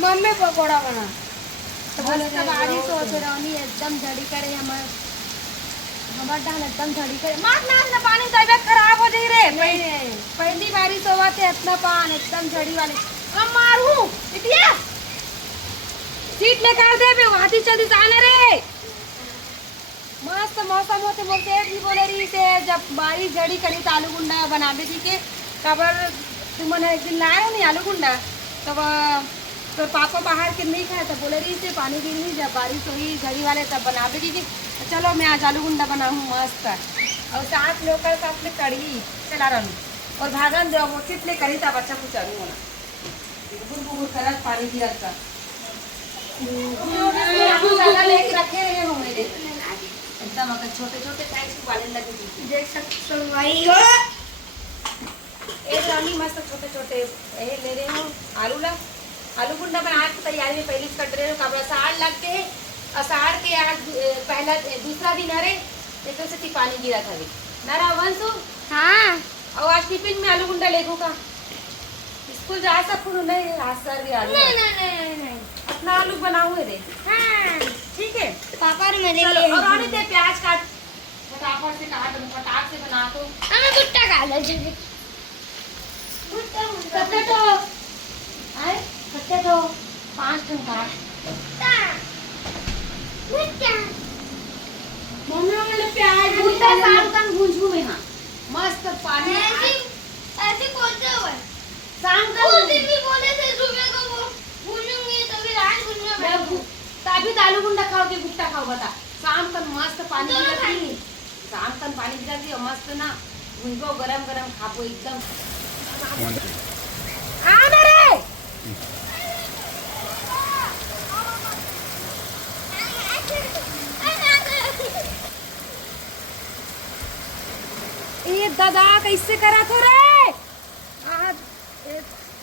Mummy pakora बना तो बोले बारी सोच रही एकदम झड़ी करे हमार डाल एकदम झड़ी करे मार ना पानी तबियत खराब हो जाई रे। पहली बारी सोवा थे इतना पान एकदम झड़ी वाले अब मारू इतिया सीट निकाल दे बे वादी जल्दी जाने रे। मस्त मौसम होते बोलते भी बोले रही थे जब बारिश झड़ी करी तो आलू गुंडा बना दे थी के खबर तुमने एक दिन लाए नहीं आलू गुंडा तब तो पापा बाहर के नहीं खाए तो बोले रही थे पानी गिर नहीं जब बारिश हुई झड़ी वाले तब बना देगी कि चलो मैं आज आलू गुंडा बनाऊँ मस्त और साथ लोकल साथ में कड़ी चला रही और भागन जो वो चिपले करी तब अच्छा कुछ चलू होना बुर खराब पानी गिरा था लेके रखे रहे हो मेरे एकदम अगर छोटे छोटे साइज के वाले लगे देख सकते हो एक रानी मस्त छोटे छोटे ले रहे हो आलू गुंडा बनाने की तैयारी में पहले कट रहे हो कब अषाढ़ लगते है अषाढ़ के आज पहला दूसरा दिन अरे एकदम से पानी गिरा था अभी नारा वंशु। हाँ और आज टिफिन में आलू गुंडा लेगू का स्कूल जा सकूँ नहीं आज सर भी आलू नहीं अपना आलू बनाऊंगे रे। हाँ ठीक है पापा ने मेरे चलो, लिए और आने दे प्याज काट फटाफट से काट फटाक से बना दो हमें गुट्टा खा ले कते तो आए कते तो 5 टन काट मम्मी वाले प्याज गुट्टा शाम तक भूंजू में हां मस्त पानी ऐसे बोलते हुए शाम उस तक दिन भी बोले थे सुबह को वो भूनूंगी तभी रात भूनूंगा मैं तभी तो आलू गुंडा खाओगे गुट्टा खाओ बता शाम तक मस्त पानी गिरती शाम तक पानी गिरती और मस्त ना उनको गरम गरम खाओ एकदम आ रे ये दादा कैसे करा तो रे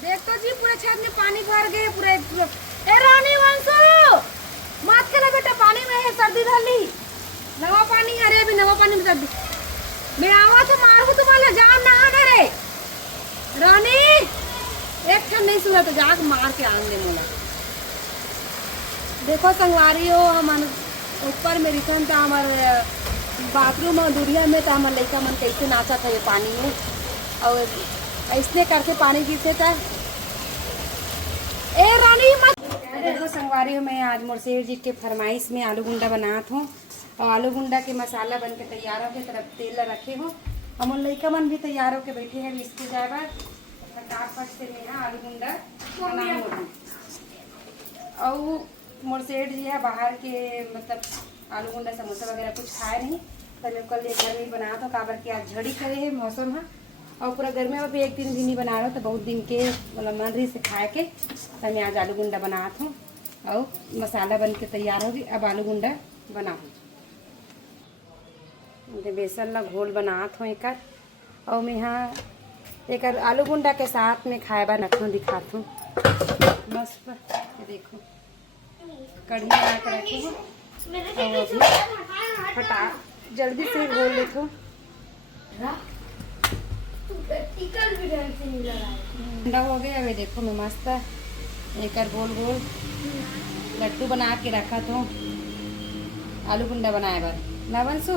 देख तो जी पूरे छत में पानी भर गए पूरे ए रानी वंशु मत खेला बेटा पानी में है सर्दी धरली नवा पानी अरे अभी नवा पानी में सर्दी मैं आवा तो मारू तुम्हारा जान नहा रे रानी एक ठन नहीं सुना तो जाग मार के आन दे मोला देखो संगवारी हो हम ऊपर में रिसन था हमारे बाथरूम और दूरिया में तो हमारे लड़का मन कैसे नाचा था ये पानी में और ऐसने करके पानी गिरते था ए रानी मत देखो संगवारी हो मैं आज मोरसेर जी के फरमाइश में आलू गुंडा बनात हूँ और आलू गुंडा के मसाला बन के तैयार हो के तरफ तेल रखे हो हम लड़का मन भी तैयार होके बैठे हैं इसको जाए बार फटाफट से मैं आलू गुंडा बनाऊँ और मोरसेठ जी है बाहर के मतलब आलू गुंडा समोसा वगैरह कुछ खाए नहीं पर मैं कल घर में बना था काबर के आज झड़ी करे है मौसम है और पूरा गर्मी में भी एक दिन भी नहीं बना रहा तो बहुत दिन के मतलब मन रही से खाए के तो मैं आज आलू गुंडा बनात हूँ और मसाला बन के तैयार होगी अब आलू गुंडा बनाऊँ बेसन ला घोल बनात हूँ एक और मैं यहाँ एक आलू गुंडा के साथ में खाए बार नखों दिखात हूँ मस्त देखो कढ़ी बना के रखी हूँ और अभी फटा जल्दी से घोल लेते हो ठंडा हो गया अभी देखो मैं मस्त एक गोल गोल लड्डू बना के रखा था आलू गुंडा बनाए बार ना वंशु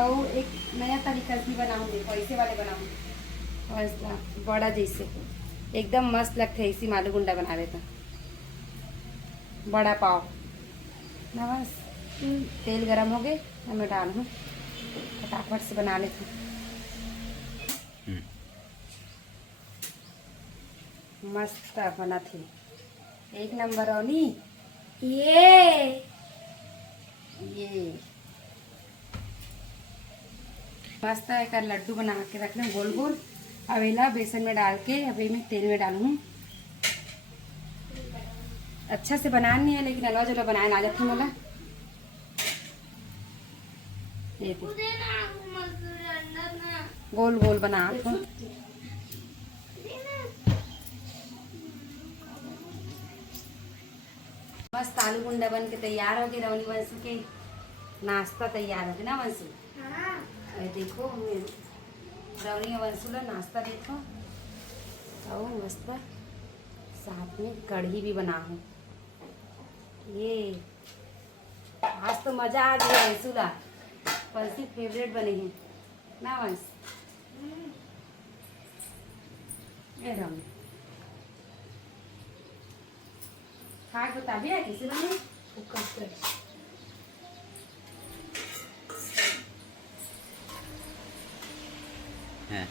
और एक नया तरीका से बनाऊँ देखो ऐसे वाले बनाऊँ ऐसा बड़ा जैसे एकदम मस्त लगते है इसी में आलू गुंडा बनावे तो बड़ा पाव ना बस तेल गरम हो गए मैं डाल हूँ फटाफट से बना लेती हूँ मस्त बना थी एक नंबर ओनी ये मस्त एक लड्डू बना के रख लें गोल गोल अभी ना बेसन में डाल के अभी मैं तेल में डालूँ अच्छा से बनाना नहीं है लेकिन अलवा जला बनाए ना जाती मला ये गोल गोल बना मस्त आलू गुंडा बन के तैयार हो गए रवनी वंशु के नाश्ता तैयार हो गया ना वंशु अरे देखो रवनी वंशु ला नाश्ता देखो और मस्त साथ में कढ़ी भी बना हूँ। ये आज तो मजा आ गया है। सुला पंसी फेवरेट बने हैं ना वंश। एकदम खा के बता भी है कैसे बने। हैं